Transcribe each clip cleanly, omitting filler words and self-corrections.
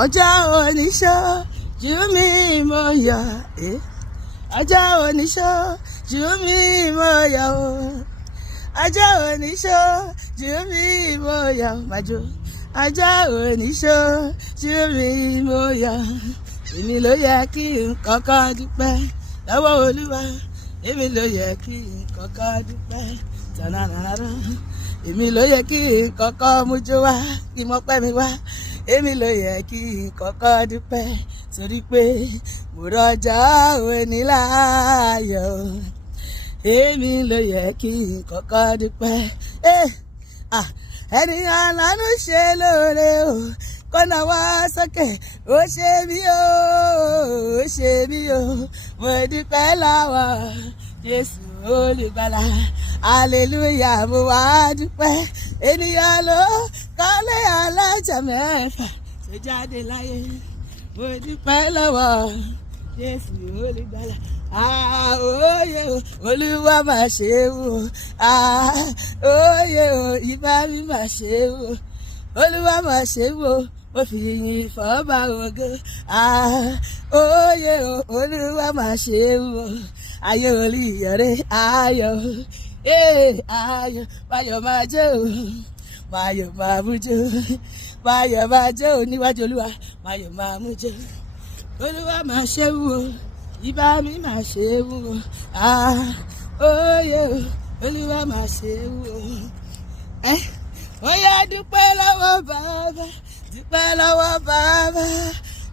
ọjọ́ oníṣọ́ jù mí mo yọ̀ ọjọ́ oníṣọ́ jù mí mo yọ̀ ọjọ́ oníṣọ́ jù mí mo yọ̀ màjò ọjọ́ oníṣọ́ jù mí mo yọ̀ èmi ló yẹ kí n kọ́kọ́ dúpẹ́ lọ́wọ́ Olúwa èmi ló yẹ kí n kọ́kọ́ dúpẹ́ tànàràrà èmi ló yẹ kí n kọ́kọ́ mújó wá kí mo pẹ́ mi wá èmi ló yẹ kí n kọ́kọ́ dúpẹ́ torí pé mo rọjò òní láàyò èmi ló yẹ kí n kọ́kọ́ dúpẹ́ ènìyàn lánú ṣe lóore o kọ́nà wá sókè ó ṣe mí o ó ṣe mí o mo dúpẹ́ lọ́wọ́ Jésù olùgbàlà hallelujah mo wá dúpẹ́ ènìyàn ló kọ́lé alájà mẹ́fà tó jáde láyé mo dúpẹ́ lọ́wọ́ Jésù olùgbàlà òye o Olúwa máa ṣe wò òye o ìbá mi máa ṣe wò Olúwa máa ṣe wò mo fi yìn fọ́ba ògo òye o Olúwa máa ṣe wò ayé olùyọ̀rẹ́ ayọ̀ ayọ̀ máyọ̀ máa jẹ́ o máyọ̀ máa mú jẹ́ o máyọ̀ máa jẹ́ o níwájú Olúwa máyọ̀ máa mú jẹ́ o Olúwa máa ṣe wò ìbá mi máa ṣe wò òye o Olúwa máa ṣe wò ó yá dúpẹ́ lọ́wọ́ bàbá dúpẹ́ lọ́wọ́ bàbá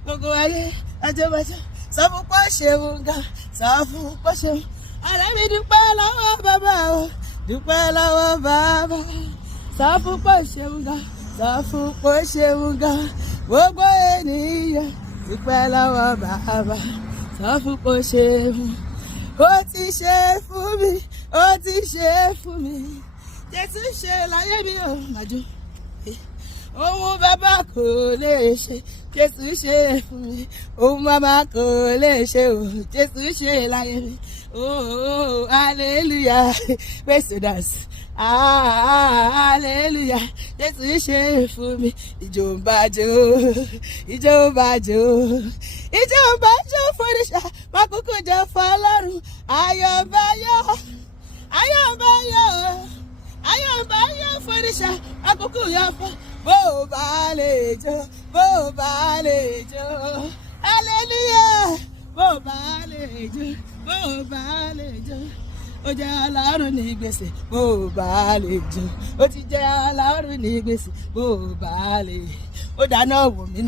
gbogbo ayé ajẹ́bàjẹ́ sọ fún pọ́ ṣeun gan sọ fún pọ́ ṣeun àrẹ́mi dúpẹ́ lọ́wọ́ bàbá o dúpẹ́ lọ́wọ́ bàbá sọ fún pọ́ ṣeun gan sọ fún pọ́ ṣeun gan gbogbo ènìyàn dúpẹ́ lọ́wọ́ bàbá sọ fún pọ́ ṣeun ó ti ṣe fún mi ó ti ṣe fún mi Jésù ṣe láyé mi ò màjú ohun bàbá kò lè ṣe Jésù ṣe fún mi ohun màmá kò lè ṣe o Jésù ṣe láyé mi oh hallelujah praise the dance hallelujah Jésù ṣe fún mi ìjó ń bàjẹ́ ìjó ń bàjẹ́ ìjó ń bàjẹ́ fòrìṣà mákòókò jẹ́ fọlọ́run ayọ̀ ń bàyọ̀ ayọ̀ ń bàyọ̀ ayọ̀ ń bàyọ̀ fòrìṣà àkókò yọ fún bó bá lè jó bó bá lè jó hallelujah bó bá lè jó bó bá lè jó ó jẹ́ Ọlọ́run ní gbèsè bó bá lè jó ó ti jẹ́ Ọlọ́run ní gbèsè bó bá lè ó dáná wò mí náà.